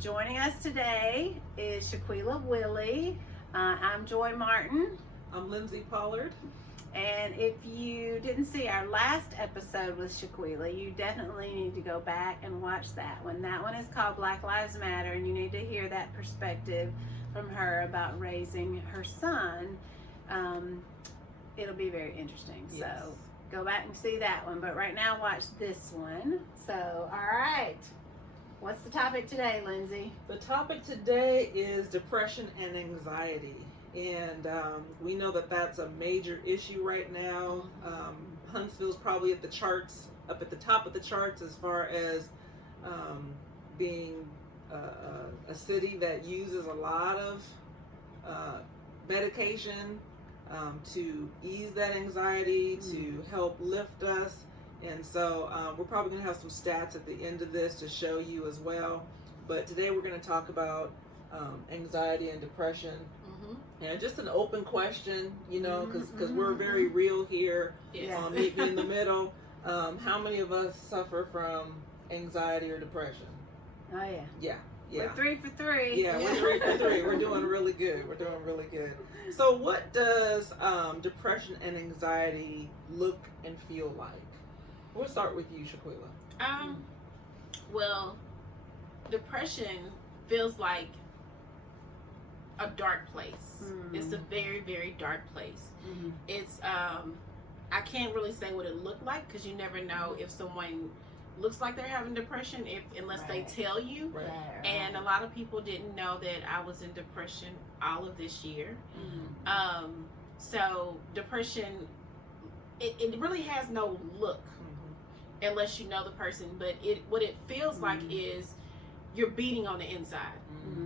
Joining us today is Shaquila Willie. I'm Joy Martin. I'm Lindsay Pollard. And if you didn't see our last episode with Shaquila, you definitely need to go back and watch that one. That one is called Black Lives Matter, and you need to hear that perspective from her about raising her son. It'll be very interesting. Yes. So go back and see that one. But right now, watch this one. So, all right. What's the topic today, Lindsay? The topic today is depression and anxiety. And we know that that's a major issue right now. Huntsville's probably at the charts, up at the top of the charts as far as being a city that uses a lot of medication to ease that anxiety, to help lift us. And so we're probably going to have some stats at the end of this to show you as well. But today we're going to talk about anxiety and depression. And just an open question, you know, because we're very real here, meet me in the middle. How many of us suffer from anxiety or depression? Oh, yeah. Yeah. We're 3 for 3. Yeah, we're 3 for 3. We're doing really good. We're doing really good. So what does depression and anxiety look and feel like? We'll start with you, Shaquila. Well, depression feels like a dark place. It's a very, very dark place. It's I can't really say what it looked like because you never know if someone looks like they're having depression unless they tell you. And a lot of people didn't know that I was in depression all of this year. So depression, it really has no look unless you know the person, but what it feels like is you're beating on the inside.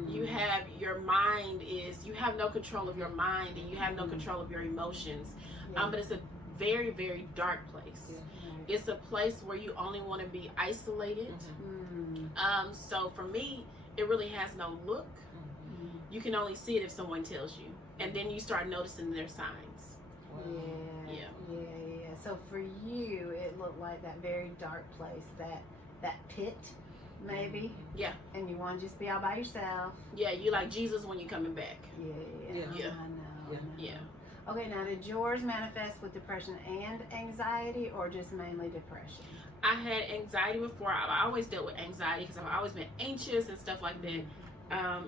You have your mind you have no control of your mind, and you have no control of your emotions. But it's a very, very dark place. It's a place where you only want to be isolated. So for me, it really has no look. You can only see it if someone tells you, and then you start noticing their signs. Yeah. So for you, it looked like that very dark place, that pit, maybe. Yeah. And you want to just be all by yourself. Yeah, you like Jesus when you're coming back. Yeah. I know. Yeah. Okay, now did yours manifest with depression and anxiety, or just mainly depression? I had anxiety before. I always dealt with anxiety because I've always been anxious and stuff like that.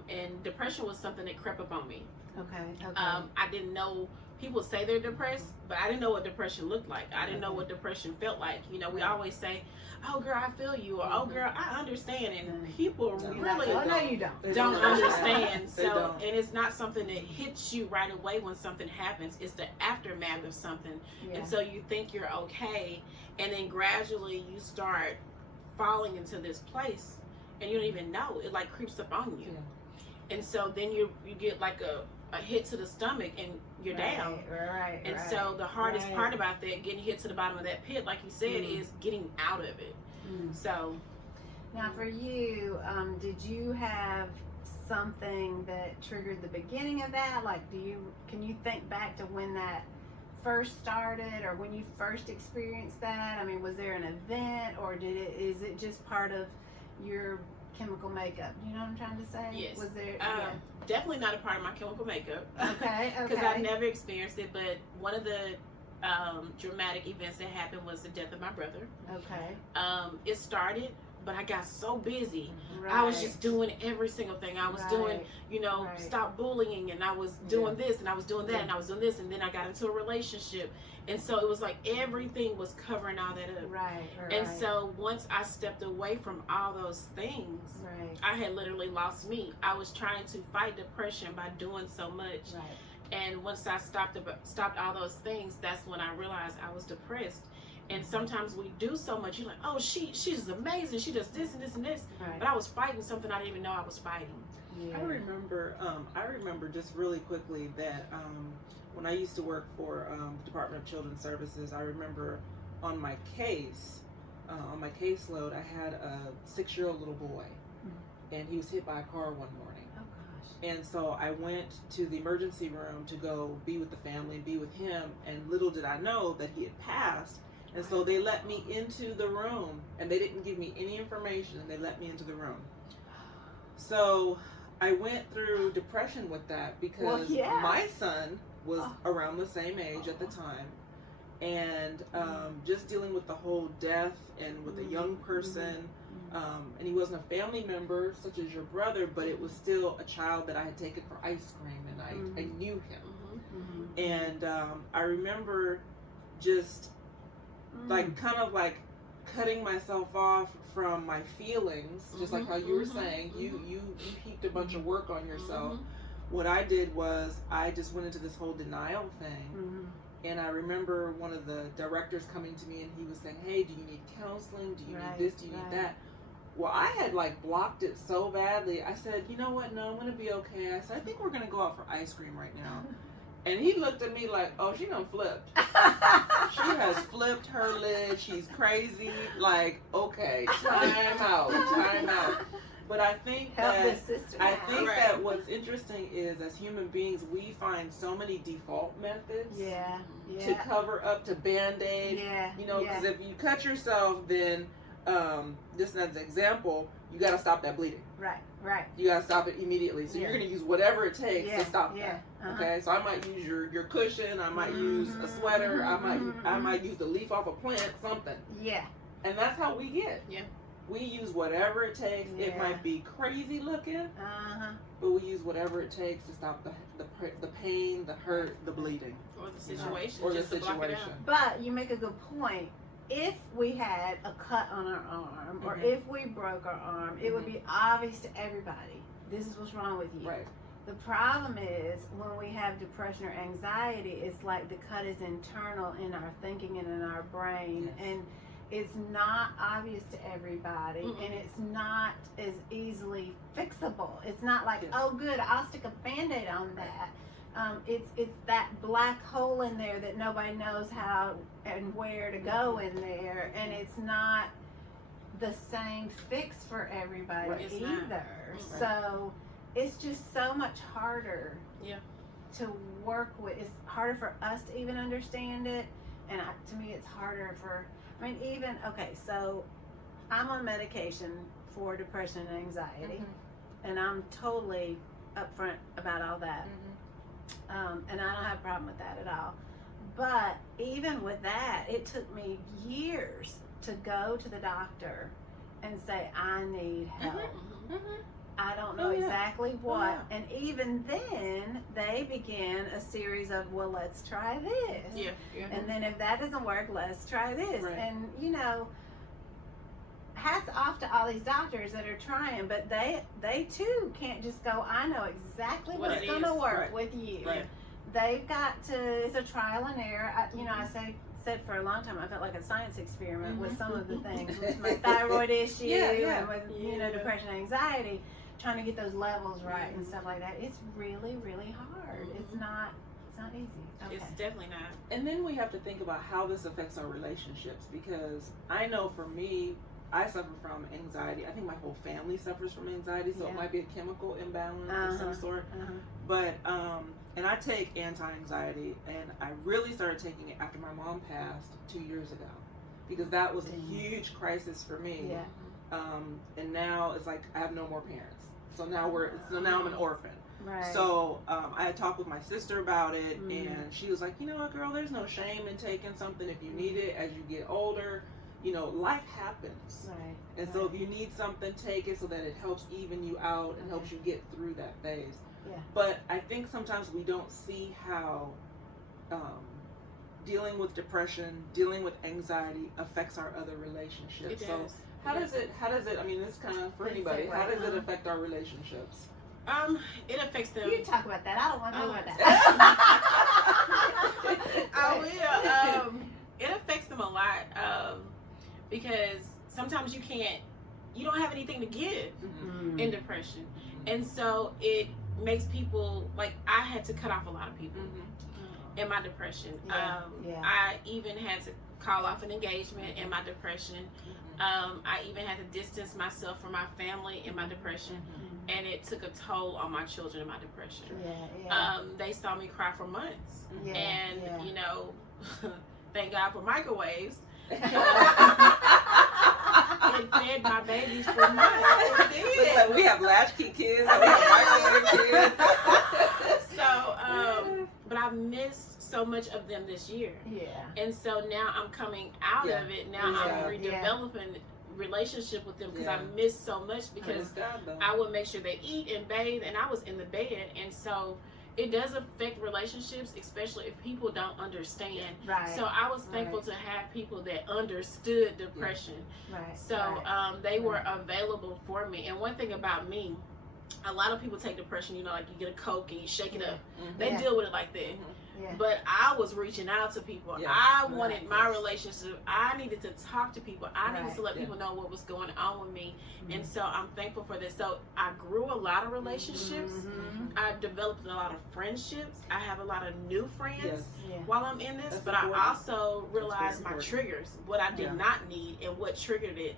And depression was something that crept up on me. Okay. I didn't know. People say they're depressed, but I didn't know what depression looked like. I didn't know what depression felt like. You know, we always say, "Oh, girl, I feel you," or "Oh, girl, I understand," and people really don't understand. So, and it's not something that hits you right away when something happens. It's the aftermath of something, and so you think you're okay, and then gradually you start falling into this place, and you don't even know. It like creeps up on you, and so then you get like a hit to the stomach and you're down. And so the hardest part about that, getting hit to the bottom of that pit, like you said, is getting out of it. So now for you, did you have something that triggered the beginning of that? Like, can you think back to when that first started, or when you first experienced that? I mean, was there an event, or is it just part of your chemical makeup? You know what I'm trying to say? Yes. Was there? Definitely not a part of my chemical makeup. Okay. Because I've never experienced it, but one of the dramatic events that happened was the death of my brother. Okay. It started, but I got so busy. I was just doing every single thing. I was doing, stop bullying, and I was doing this, and I was doing that, and I was doing this, and then I got into a relationship. And so it was like everything was covering all that up. And so once I stepped away from all those things, I had literally lost me. I was trying to fight depression by doing so much. And once I stopped all those things, that's when I realized I was depressed. And sometimes we do so much, you're like, oh, she's amazing. She does this and this and this. But I was fighting something I didn't even know I was fighting. I remember just really quickly that when I used to work for the Department of Children's Services, I remember on my on my caseload, I had a 6-year-old little boy, and he was hit by a car one morning. Oh gosh. And so I went to the emergency room to go be with the family, be with him, and little did I know that he had passed. And so they let me into the room, and they didn't give me any information, and they let me into the room. So I went through depression with that because my son was around the same age at the time. And just dealing with the whole death and with a young person, and he wasn't a family member such as your brother, but it was still a child that I had taken for ice cream, and I knew him. And I remember just like kind of like cutting myself off from my feelings, just like how you were saying, you heaped a bunch of work on yourself. What I did was I just went into this whole denial thing. And I remember one of the directors coming to me and he was saying, hey, do you need counseling? Do you need this? Do you need that? Well, I had like blocked it so badly. I said, you know what? No, I'm going to be okay. I said, I think we're going to go out for ice cream right now. And he looked at me like, oh, she done flipped. She has flipped her lid. She's crazy. Like, okay, time out. But I think that what's interesting is, as human beings, we find so many default methods to cover up, to band-aid. You know, because if you cut yourself, then just as an example, you got to stop that bleeding. Right. You got to stop it immediately. So you're going to use whatever it takes to stop that. Okay. So I might use your cushion. I might use a sweater. I might use the leaf off a plant. Something. And that's how we get. We use whatever it takes. It might be crazy looking, but we use whatever it takes to stop the pain, the hurt, the bleeding, or the situation. Or the situation. But you make a good point. If we had a cut on our arm, or if we broke our arm, it would be obvious to everybody. This is what's wrong with you. Right. The problem is when we have depression or anxiety, it's like the cut is internal in our thinking and in our brain, and it's not obvious to everybody, and it's not as easily fixable. It's not like, oh good, I'll stick a Band-Aid on that. It's that black hole in there that nobody knows how and where to go in there, and it's not the same fix for everybody either. So it's just so much harder to work with. It's harder for us to even understand it, and to me it's harder for, I mean, even, okay, so I'm on medication for depression and anxiety, and I'm totally upfront about all that. And I don't have a problem with that at all. But even with that, it took me years to go to the doctor and say, I need help. I don't know exactly what. And even then, they began a series of, well, let's try this. And then if that doesn't work, let's try this. And, you know, hats off to all these doctors that are trying, but they too can't just go, I know exactly what's going to work with you. They've got to, it's a trial and error. I said for a long time, I felt like a science experiment with some of the things, with my thyroid issue and with, depression and anxiety, trying to get those levels right and stuff like that. It's really, really hard. It's not easy. It's definitely not. And then we have to think about how this affects our relationships, because I know for me, I suffer from anxiety. I think my whole family suffers from anxiety, so it might be a chemical imbalance of some sort. But, and I take anti-anxiety, and I really started taking it after my mom passed 2 years ago, because that was a huge crisis for me. And now it's like I have no more parents. So now I'm an orphan. So I had talked with my sister about it, and she was like, you know what, girl, there's no shame in taking something if you need it as you get older. You know, life happens. And so if you need something, take it so that it helps even you out and helps you get through that phase. But I think sometimes we don't see how dealing with depression, dealing with anxiety affects our other relationships. So how does it, I mean, this kind of for anybody, how does it affect our relationships? It affects them. You talk about that. I don't want to talk about that. I will. It affects them a lot. Because sometimes you don't have anything to give in depression. And so it makes people, like, I had to cut off a lot of people in my depression. I even had to call off an engagement in my depression. I even had to distance myself from my family in my depression. And it took a toll on my children in my depression. They saw me cry for months. And, you know, thank God for microwaves. It fed my babies for months. It Looks did. like we have latchkey kids, and we have microwave kids. So, but I missed so much of them this year. Yeah. And so now I'm coming out Yeah. of it. Now Yeah. I'm redeveloping relationship with them because Yeah. I missed so much because Praise God, though. I would make sure they eat and bathe, and I was in the bed. And so it does affect relationships, especially if people don't understand. Right. So I was thankful to have people that understood depression. right. So they were available for me. And one thing about me, a lot of people take depression, you know, like you get a Coke and you shake it up. Mhm. They Yeah. deal with it like that. Yeah. But I was reaching out to people. Yeah. I wanted my Yes. relationship. I needed to talk to people. I needed to let Yeah. people know what was going on with me. Mm-hmm. And so I'm thankful for this. So I grew a lot of relationships. Mhm. I've developed a lot of friendships. I have a lot of new friends Yes. Yeah. while I'm in this. That's But important. I also realized my important. triggers, what I did Yeah. not need and what triggered it.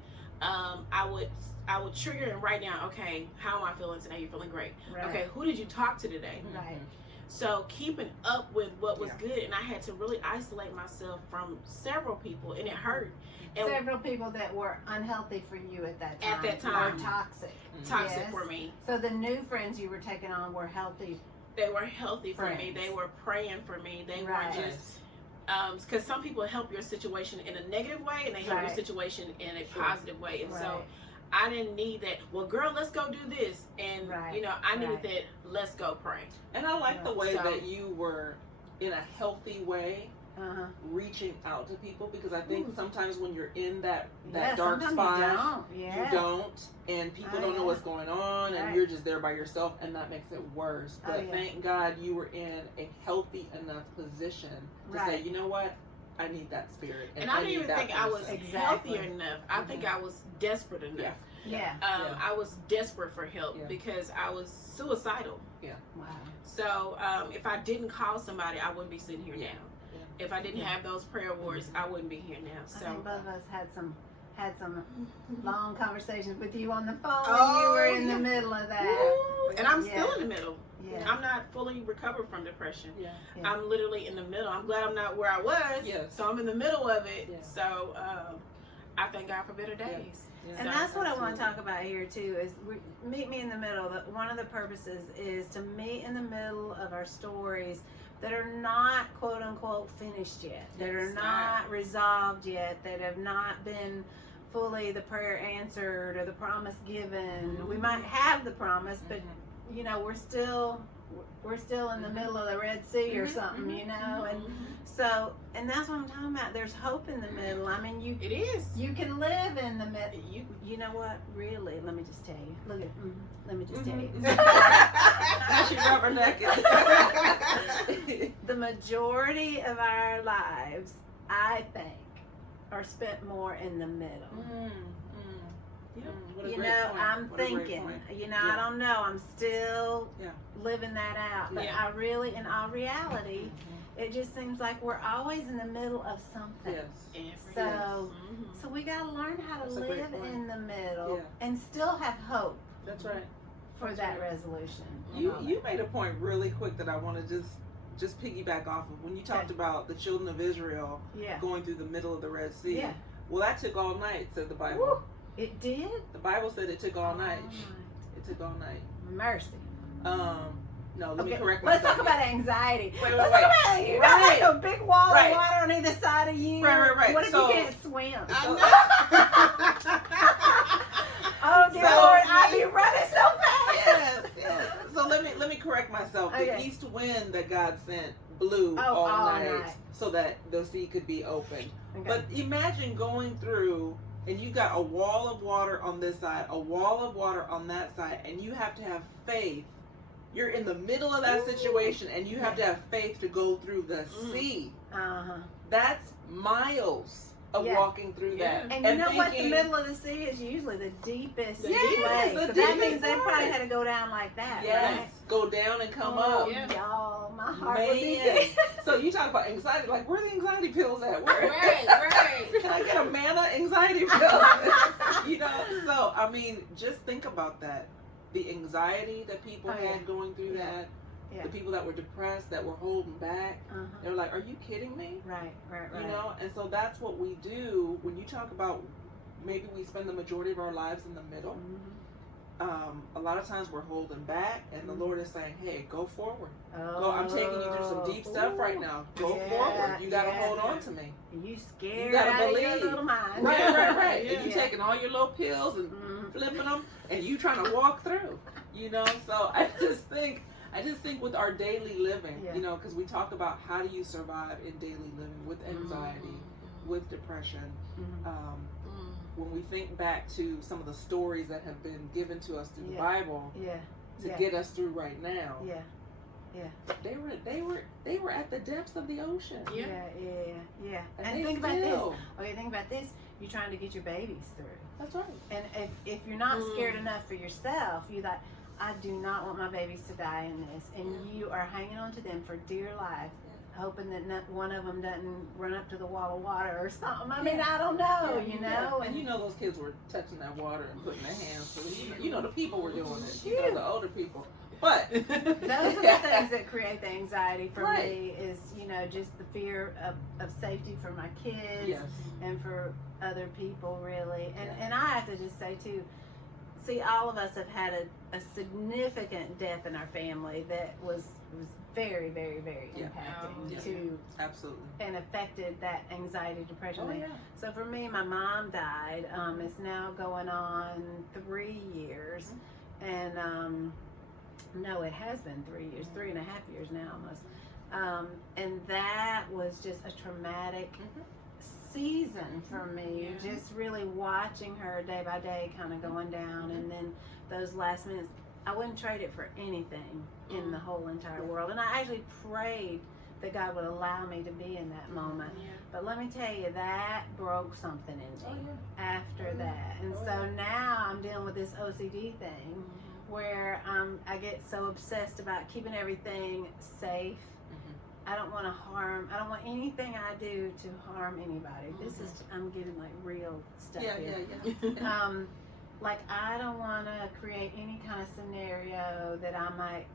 I would trigger and write down, okay, how am I feeling today? You're feeling great. Right. Okay, who did you talk to today? Right. So keeping up with what was Yeah. good, and I had to really isolate myself from several people, and it hurt. And Several people that were unhealthy for you at that time. At that time. Or toxic. toxic Yes. for me. So the new friends you were taking on were healthy. They were healthy for me. Friends. They were praying for me. They Right. weren't just because some people help your situation in a negative way, and they help Right. your situation in a Sure. positive way. And so Right. I didn't need that. Well, girl, let's go do this, and Right. you know, I needed Right. that. Let's go pray. And I like the way So- that you were, in a healthy way, Uh-huh. reaching out to people, because I think Ooh. sometimes when you're in that Yeah, dark sometimes spot, you don't. Yeah. you don't, and people Oh, don't know yeah. what's going on, and Right. you're just there by yourself, and that makes it worse. Oh, But yeah. thank God you were in a healthy enough position to say, Right. you know what, I need that spirit, And I didn't need even that think I was person. Exactly. healthier enough. I think I was desperate enough. Yeah. Yeah. Yeah. I was desperate for help Yeah. because I was suicidal. Wow. So if I didn't call somebody, I wouldn't be sitting here Yeah. now. If I didn't have those prayer warriors, I wouldn't be here now. I So think both of us had some long conversations with you on the phone Oh, when you were in yeah. the middle of that. Woo! And I'm Yeah. still in the middle. Yeah. I'm not fully recovered from depression. Yeah. Yeah. I'm literally in the middle. I'm glad I'm not where I was. Yes. So I'm in the middle of it. Yeah. So I thank God for better days. Yeah. And So- that's what I want to Absolutely. talk about here too. Is meet me in the middle. One of the purposes is to meet in the middle of our stories that are not quote unquote finished yet, that are Yes, not resolved yet, that have not been fully the prayer answered or the promise given. Mhm. We might have the promise, but Mhm. you know we're still in the middle of the Red Sea or Mhm, something, you know. And Mhm. so, and that's what I'm talking about. There's hope in the middle. I mean, you It is. you can live in the middle. You. You know what? Really, let me just tell you. Look at. Let me just tell you. Now she rubbernecking. The majority of our lives, I think, are spent more in the middle. What a You great know, point. I'm What a great thinking. point. You know, Yeah. I don't know. I'm still Yeah. living that out. But Yeah. I really, in all reality, it just seems like we're always in the middle of something. Yes. Every- So, Mhm. so we gotta learn how to That's a great live point. in the middle Yeah. and still have hope That's right. for That's that right. resolution. You made a point really quick that I want to just piggyback off of when you talked Okay. about the children of Israel Yeah. going through the middle of the Red Sea. Yeah. Well, that took all night, said the Bible. Woo. It did? The Bible said it took all night. Oh, It took all night. my mercy. No, let Okay, me correct let's myself. talk about anxiety. Wait, Let's wait. talk about it. You got Right. like a big wall Right. of water on either side of you. Right. What if So- you can't swim? I Oh dear So- Lord, I be running so fast. Yes. So let me correct myself. The Okay. east wind that God sent blew Oh, all all night, night. so that the sea could be open. Okay. But imagine going through and you got a wall of water on this side, a wall of water on that side, and you have to have faith. You're in the middle of that situation and you have to have faith to go through the sea. Uh-huh. That's miles of Yeah. walking through Yeah. that. And you know what? The thinking, middle of the sea is usually the deepest Yes, place. the So that deepest means they probably part. had to go down like that, Yes, right? go down and come Oh, up. Yeah. y'all, my heart would be Man. big. So you talk about anxiety, like where are the anxiety pills at? Where? Right. Can I get a manna anxiety pill? You know, so I mean, just think about that. The anxiety that people Oh, yeah. had going through Yeah. that, Yeah. the people that were depressed, that were holding back, Uh-huh. they're like, are you kidding me? Right. You know, and so that's what we do when you talk about maybe we spend the majority of our lives in the middle. A lot of times we're holding back, and the Lord is saying, hey, go forward. Go, I'm taking you through some deep stuff right now. Go forward. You got to hold on to me. You scared You gotta out believe. of your little mind. Right. Yeah. And you taking all your little pills and flipping them, and you trying to walk through. So I just think with our daily living, because we talk about how do you survive in daily living with anxiety, with depression. When we think back to some of the stories that have been given to us through the Bible to get us through right now, they were at the depths of the ocean. And think about this. Okay, think about this. You're trying to get your babies through. That's right. And if you're not scared enough for yourself, you thought, I do not want my babies to die in this, and you are hanging on to them for dear life, hoping that not one of them doesn't run up to the wall of water or something. I mean, I don't know, you know. And those kids were touching that water and putting their hands through it. The people were doing it. The older people. But those are the things that create the anxiety for me is, just the fear of safety for my kids and for other people, really. And I have to just say, too, see, all of us have had a significant death in our family that was very, very, very impacting to absolutely and affected that anxiety, depression thing. So for me, my mom died. It's now going on 3 years, and no, it has been 3 years, 3.5 years now almost. And that was just a traumatic season for me, just really watching her day by day kind of going down, and then those last minutes, I wouldn't trade it for anything in the whole entire world. And I actually prayed that God would allow me to be in that moment. But let me tell you, that broke something in me after that. And so now I'm dealing with this OCD thing where I get so obsessed about keeping everything safe. I don't want anything I do to harm anybody. This is, I'm getting like real stuff here. Like, I don't want to create any kind of scenario that I might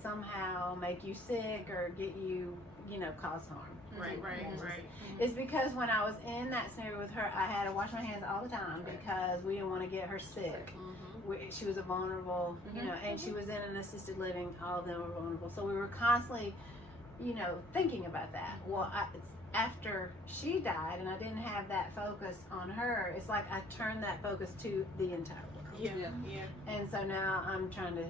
somehow make you sick or get you, cause harm. Right. It's because when I was in that scenario with her, I had to wash my hands all the time because we didn't want to get her sick. She was a vulnerable, and she was in an assisted living. All of them were vulnerable. So we were constantly, thinking about that. Well, after she died and I didn't have that focus on her, it's like I turned that focus to the entire world. And so now I'm trying to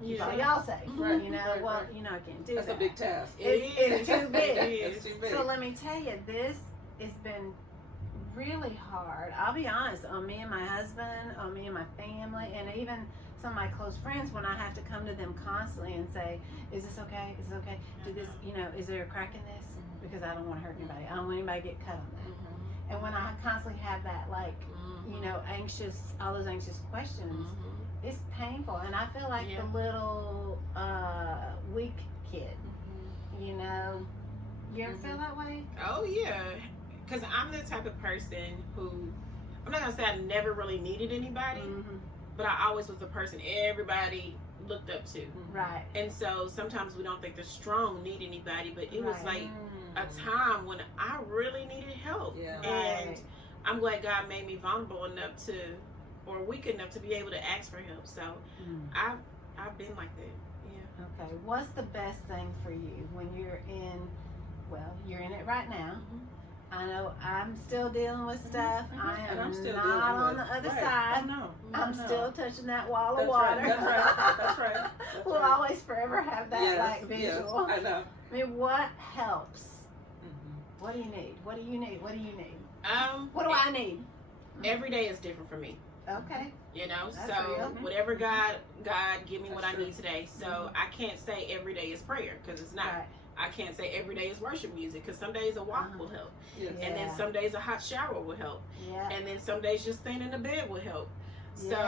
keep all y'all safe. I can't do that. That's a big task. It's too big. It's too big. So let me tell you, this has been really hard. I'll be honest, on me and my husband, on me and my family, and even some of my close friends, when I have to come to them constantly and say, is this okay? Is this okay? Do this, is there a crack in this? Because I don't want to hurt anybody. I don't want anybody to get cut on that. And when I constantly have that, all those anxious questions, it's painful. And I feel like the little weak kid, you ever feel that way? Oh, yeah. Because I'm the type of person who, I'm not going to say I never really needed anybody, but I always was the person everybody looked up to. Right. And so sometimes we don't think the strong need anybody, but it was like a time when I really needed help. And I'm glad God made me vulnerable enough or weak enough to be able to ask for help. So I've been like that. Okay. What's the best thing for you when you're you're in it right now? I know I'm still dealing with stuff. I am not on the other side. I'm still touching that wall of water. That's right. We'll always forever have that visual. I know. I mean, what helps? What do you need? What do you need? What do you need? What do I need? Every day is different for me. Okay. That's so whatever God give me what I need today. So I can't say every day is prayer because it's not. Right. I can't say every day is worship music because some days a walk will help. And then some days a hot shower will help. And then some days just staying in the bed will help. So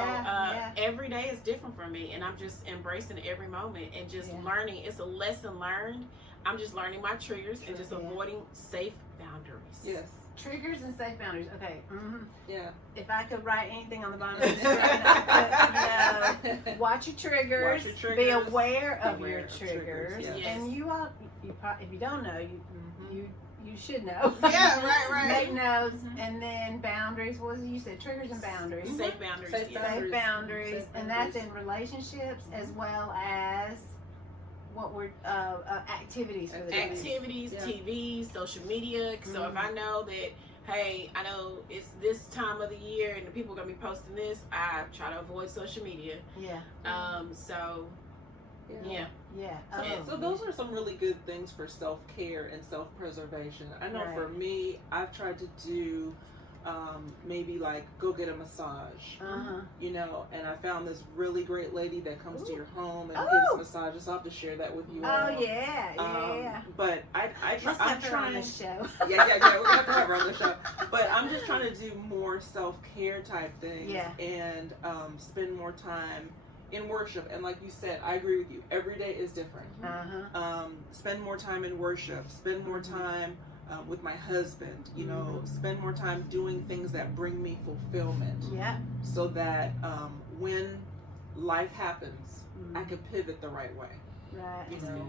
every day is different for me, and I'm just embracing every moment and just learning. It's a lesson learned. I'm just learning my triggers and just avoiding safe boundaries. Triggers and safe boundaries. Okay. If I could write anything on the bottom of the screen, I put, watch your triggers. Be aware of your triggers. And you all, if you don't know, you should know. Yeah, right. Make notes, and then boundaries. What was it? You said triggers and boundaries. Safe boundaries. Safe yeah. Safe boundaries, Safe and boundaries. that's in relationships as well as what we're activities for the day. Activities, Yeah. TV, social media. So if I know that, hey, I know it's this time of the year and the people are gonna be posting this, I try to avoid social media. Yeah. So yeah. Yeah. So those are some really good things for self-care and self-preservation. I know for me, I've tried to do maybe like go get a massage, you know, and I found this really great lady that comes to your home and gives massages. I'll have to share that with you Oh all. yeah. But I'm Let's have her trying on the show. yeah, we're gonna have to have her on the show. But I'm just trying to do more self-care type things and spend more time in worship. And like you said, I agree with you. Every day is different. Spend more time in worship. Spend more time with my husband. You know, spend more time doing things that bring me fulfillment. Yeah. So that when life happens, I can pivot the right way. Right. You know.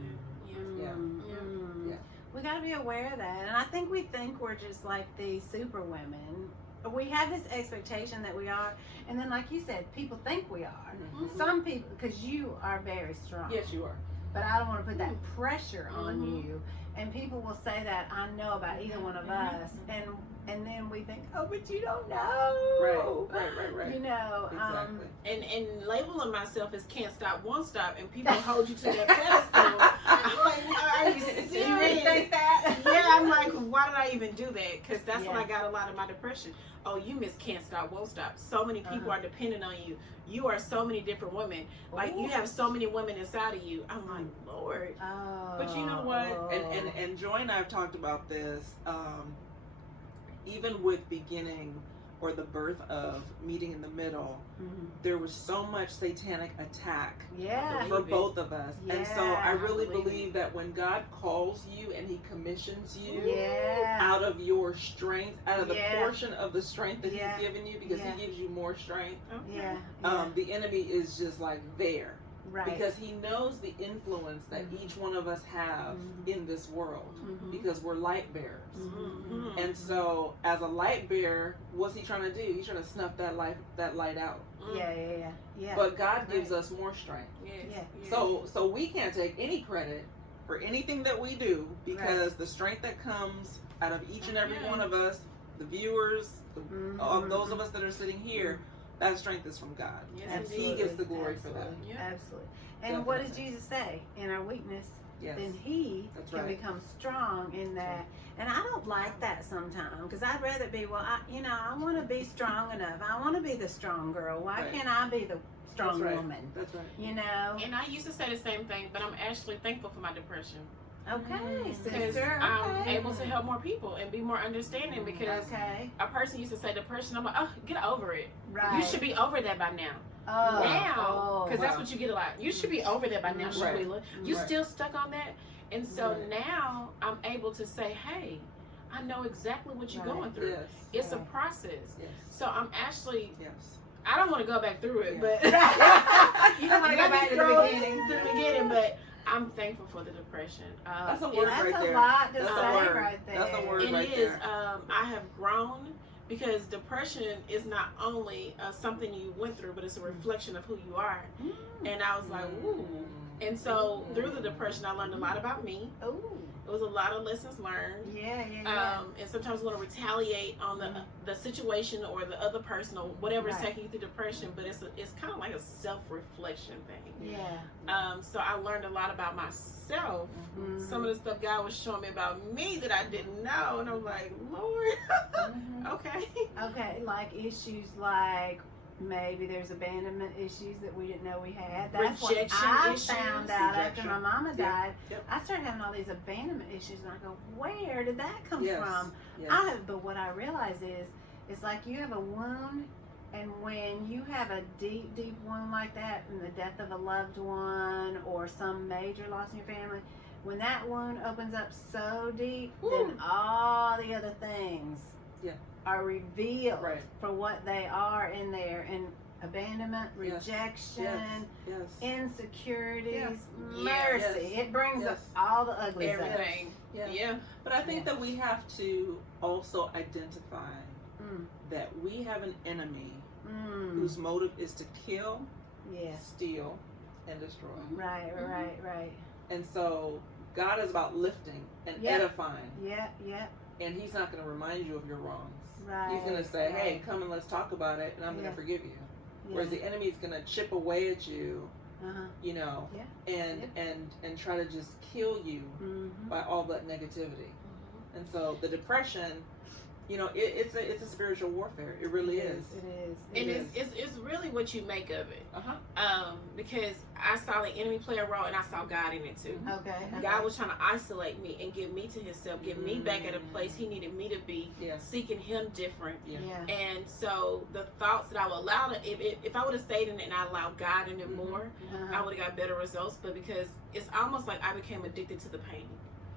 Yeah. We got to be aware of that, and I think we think we're just like these super women. We have this expectation that we are, and then like you said, people think we are. Some people, because you are very strong. Yes, you are. But I don't want to put that pressure on you. And people will say that I know about either one of us, and then we think, oh, but you don't know. Right. You know. Exactly. And labeling myself as can't stop, won't stop, and people hold you to that pedestal. I'm like, are you serious? You really think that? Yeah, I'm like, why did I even do that? Because that's when I got a lot of my depression. Oh, you miss can't stop, won't stop. So many people are dependent on you. You are so many different women. Like you have so many women inside of you. I'm like, Lord. Oh. But you know what? And Joy and I have talked about this. Even with beginning or the birth of Meeting in the Middle, there was so much satanic attack for both of us. And so I really believe that when God calls you and he commissions you out of your strength, out of the portion of the strength that he's given you, because he gives you more strength, the enemy is just like there. Right. Because he knows the influence that each one of us have in this world, because we're light bearers. And so as a light bearer, what's he trying to do? He's trying to snuff that light out. Yeah. But God gives us more strength. So we can't take any credit for anything that we do, because the strength that comes out of each and every one of us, the viewers, those of us that are sitting here, that strength is from God. And he gets the glory for that. Absolutely. And what does Jesus say? In our weakness, then he can become strong in that. And I don't like that sometimes, because I'd rather be, I want to be strong enough. I want to be the strong girl. Why can't I be the strong woman? That's right. You know? And I used to say the same thing, but I'm actually thankful for my depression. Okay, because I'm able to help more people and be more understanding, because a person used to say depression, I'm like, oh, get over it. Right. You should be over that by now. Because that's what you get a lot. You should be over that by now, Shaquila. You still stuck on that? And so now I'm able to say, hey, I know exactly what you're going through. It's a process. So I'm actually, I don't want to go back through it, but you don't want to go back to the beginning. But I'm thankful for the depression. That's a word right there. That's a lot to say right there. That's a word right there. It is. I have grown, because depression is not only something you went through, but it's a reflection of who you are. And I was like, ooh. And so through the depression, I learned a lot about me. It was a lot of lessons learned. And sometimes we want to retaliate on the situation or the other person or whatever is taking you through depression, but it's kind of like a self-reflection thing. So I learned a lot about myself. Some of the stuff God was showing me about me that I didn't know, and I'm like, Lord, okay, like issues like maybe there's abandonment issues that we didn't know we had. That's rejection what I issues. found out after my mama died. I started having all these abandonment issues, and I go, where did that come from? But what I realize is, it's like you have a wound, and when you have a deep, deep wound like that, from the death of a loved one or some major loss in your family, when that wound opens up so deep, then all the other things are revealed for what they are in there. And abandonment, Yes. rejection, Yes. insecurities, Yeah. mercy. Yes. It brings Yes. up all the ugly things. Everything. Yeah. Yeah. But I think Yeah. that we have to also identify Mm. that we have an enemy Mm. whose motive is to kill, Yeah. steal, and destroy. Right, right. And so God is about lifting and Yeah. edifying, Yeah, yeah. and He's not going to remind you of your wrongs. Right. He's going to say, right. "Hey, come and let's talk about it, and I'm going Yeah. to forgive you." Yeah. Whereas the enemy is going to chip away at you, Uh-huh. you know, Yeah. and try to just kill you Mm-hmm. by all that negativity. And so the depression, you know, it's a spiritual warfare. It really is. It is. And It it's really what you make of it. Uh-huh. Because I saw the enemy play a role, and I saw God in it too. Okay. God was trying to isolate me and get me to Himself, get me back at a place He needed me to be, Yes. seeking Him different. Yeah. Yeah. And so the thoughts that I would allow, if I would have stayed in it and I allowed God in it more, I Uh-huh. would have got better results. But because it's almost like I became addicted to the pain.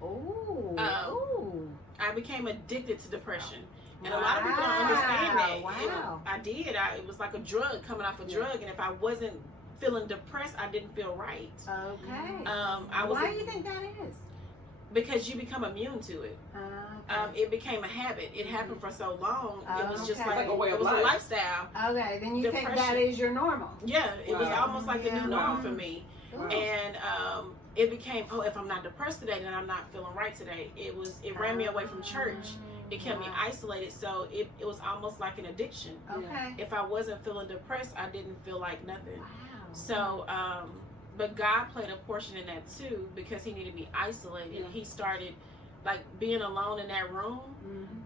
Ooh. Um, I became addicted to depression. And a lot of people don't Wow. understand that. Wow. I did. It was like a drug, coming off a drug. And if I wasn't feeling depressed, I didn't feel right. Okay. I was. Why do you think that is? Because you become immune to it. Okay. It became a habit. It happened for so long. It was just Okay. like Like a way it of was life. a lifestyle. Okay, then you think that Depression. is your normal. Yeah, it was Wow. almost like the Yeah. new norm for me. Wow. And it became, if I'm not depressed today, then I'm not feeling right today. It ran me away from church. It kept me isolated, so it was almost like an addiction. Okay. If I wasn't feeling depressed, I didn't feel like nothing. Wow. So, but God played a portion in that too, because He needed me isolated. Yeah. He started, like, being alone in that room.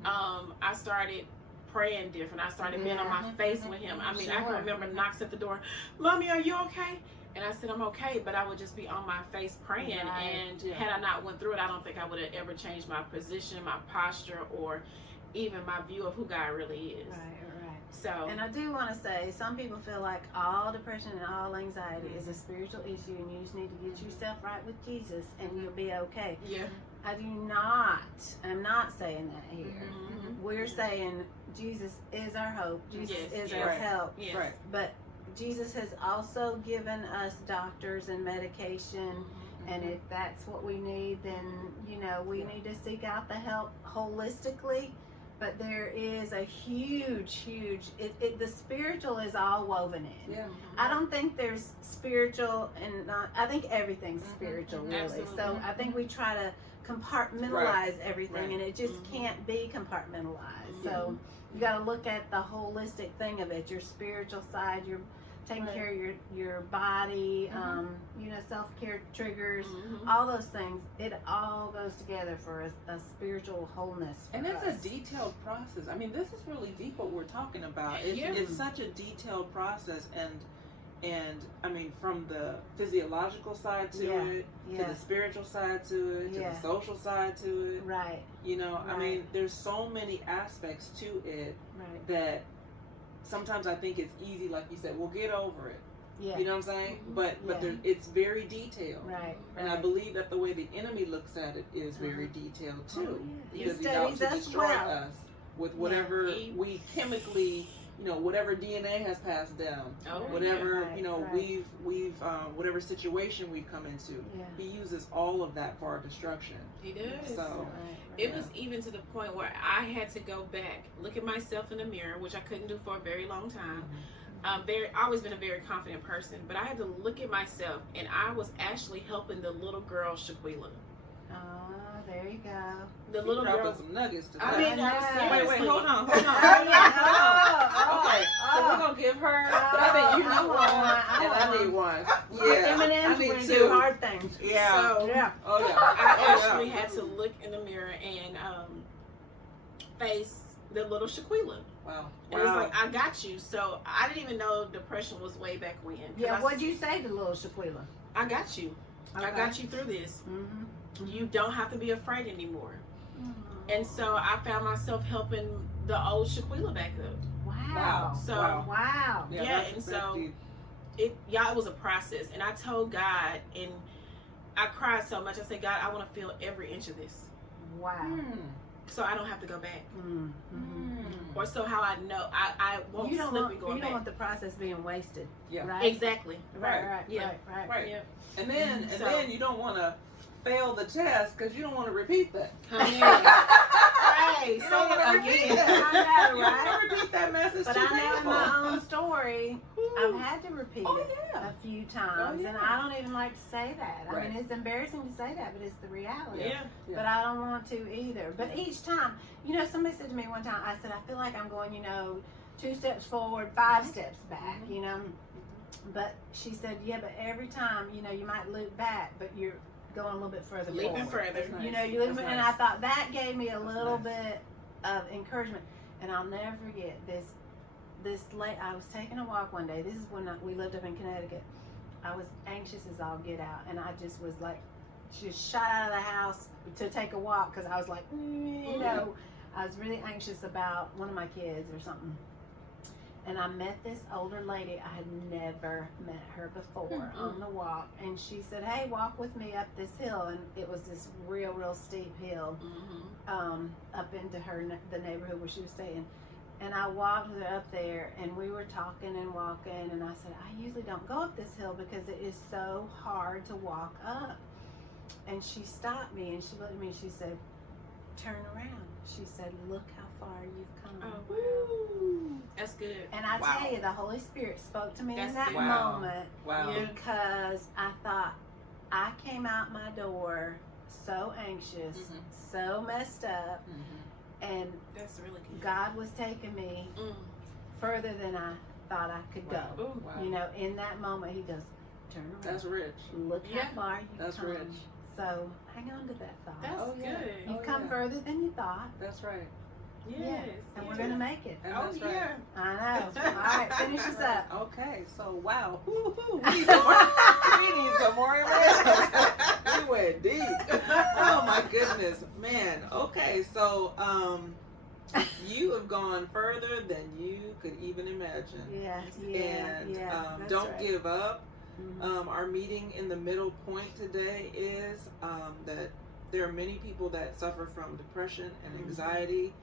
Mhm. I started praying different. I started being on my face with Him. I mean, I can Sure. remember knocks at the door, "Mommy, are you okay?" And I said, "I'm okay," but I would just be on my face praying. Right. And Yeah. had I not went through it, I don't think I would have ever changed my position, my posture, or even my view of who God really is. Right. So, And I do want to say, some people feel like all depression and all anxiety is a spiritual issue, and you just need to get yourself right with Jesus, and you'll be okay. yeah. I'm not saying that here. Mhm. We're saying Jesus is our hope. Jesus Yes, is yes. our Right. help. Yes. Right. But Jesus has also given us doctors and medication. And if that's what we need, then, we need to seek out the help holistically. But there is a huge, the spiritual is all woven in. Yeah. I don't think there's spiritual and not, I think everything's spiritual, really. Absolutely. So I think we try to compartmentalize everything, Right. and it just Mhm. can't be compartmentalized. So you got to look at the holistic thing of it, your spiritual side, your taking Right. care of your body, Mhm. self-care triggers, Mhm. all those things. It all goes together for a spiritual wholeness for And it's us. a detailed process. I mean, this is really deep what we're talking about. Yeah. It's such a detailed process, and I mean, from the physiological side to Yeah. it, to Yeah. the spiritual side to it, to Yeah. the social side to it. Right, I mean, there's so many aspects to it right. that sometimes I think it's easy, like you said, we'll get over it. Yeah. You know what I'm saying? Mhm. But Yeah. it's very detailed. Right. And I believe that the way the enemy looks at it is very detailed too. Oh, yeah. Because He he's out studies to us destroy well. us with whatever He- we chemically, whatever DNA has passed down, Oh, whatever Right, right. we've whatever situation we've come into. Yeah. He uses all of that for our destruction. He does. So Right, It right. was even to the point where I had to go back, look at myself in the mirror, which I couldn't do for a very long time. I've always been a very confident person, but I had to look at myself, and I was actually helping the little girl Shaquila. Oh, there you go. The little Dropping girl. some nuggets today. I mean, I know. seriously. wait, hold on. Oh, yeah. Oh, Okay, so we're gonna give her. I think you need one, and I need one. Yeah, I M&M's need when you two. do hard things. Yeah. So Yeah. Oh yeah. I Oh, actually yeah. had to look in the mirror and face the little Shaquila. Wow. And it was like, I got you. So I didn't even know depression was way back when. 'Cause Yeah, what'd you say to little Shaquila? I got you. I got you through this. Mm-hmm. You don't have to be afraid anymore. And so I found myself helping the old Shaquila back up. Wow. So Wow. Yeah, that's- and that's so deep. it was a process. And I told God, and I cried so much. I said, God, I want to feel every inch of this, Wow. Hmm. so I don't have to go back. Mm-hmm. or so how I know I won't You don't slip want, and go you don't back. want the process being wasted. Yeah. Right. Exactly. Right. Yeah. Right. Yeah. And then So- then you don't want to fail the test because you don't want to repeat that. Honey. Hey, Say it again. I know, You right? don't want to repeat that message. But too I know in painful. my own story, I've had to repeat Oh, it yeah. a few times, Oh, yeah. and I don't even like to say that. I Right. mean, it's embarrassing to say that, but it's the reality. Yeah. Yeah. But I don't want to either. But each time, somebody said to me one time, I said, I feel like I'm going, 2 steps forward, 5 steps back, But she said, yeah, but every time, you might loop back, but you're going a little bit further Leaping forward. further. That's nice. You live, That's and nice. I thought that gave me a That's little nice. bit of encouragement. And I'll never forget this late. I was taking a walk one day. This is when we lived up in Connecticut. I was anxious as all get out, and I just was like, just shot out of the house to take a walk because I was like, I was really anxious about one of my kids or something. And I met this older lady. I had never met her before on the walk. And she said, hey, walk with me up this hill. And it was this real steep hill up into the neighborhood where she was staying. And I walked with her up there, and we were talking and walking. And I said, I usually don't go up this hill because it is so hard to walk up. And she stopped me, and she looked at me, and she said, turn around. She said, look how far you've come. Oh, wow. That's good. And I Wow. tell you, the Holy Spirit spoke to me That's in that good. Wow. moment Wow. Yeah. because I thought I came out my door so anxious, so messed up, and That's really good. God was taking me further than I thought I could Wow. go. Ooh. Wow. In that moment, He goes, turn around. That's rich. Look Yeah. how far you've That's come. rich. So hang on to that thought. That's Oh, yeah. good. You've Oh, come yeah. further than you thought. That's right. Yes. And we're going to make it. And Oh, that's right. yeah. I know. All right, finish us up. Okay, so wow. Woo-hoo. We need some more information. We went deep. Oh my goodness. Man. Okay, so you have gone further than you could even imagine. Yeah, And that's don't right. give up. Mhm. Our meeting in the middle point today is that there are many people that suffer from depression and anxiety.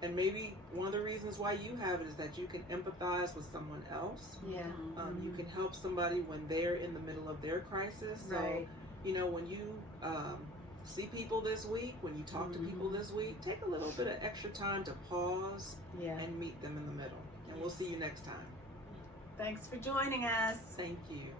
And maybe one of the reasons why you have it is that you can empathize with someone else. Yeah. You can help somebody when they're in the middle of their crisis. So, Right. when you see people this week, when you talk to people this week, take a little bit of extra time to pause Yeah. and meet them in the middle. And we'll see you next time. Thanks for joining us. Thank you.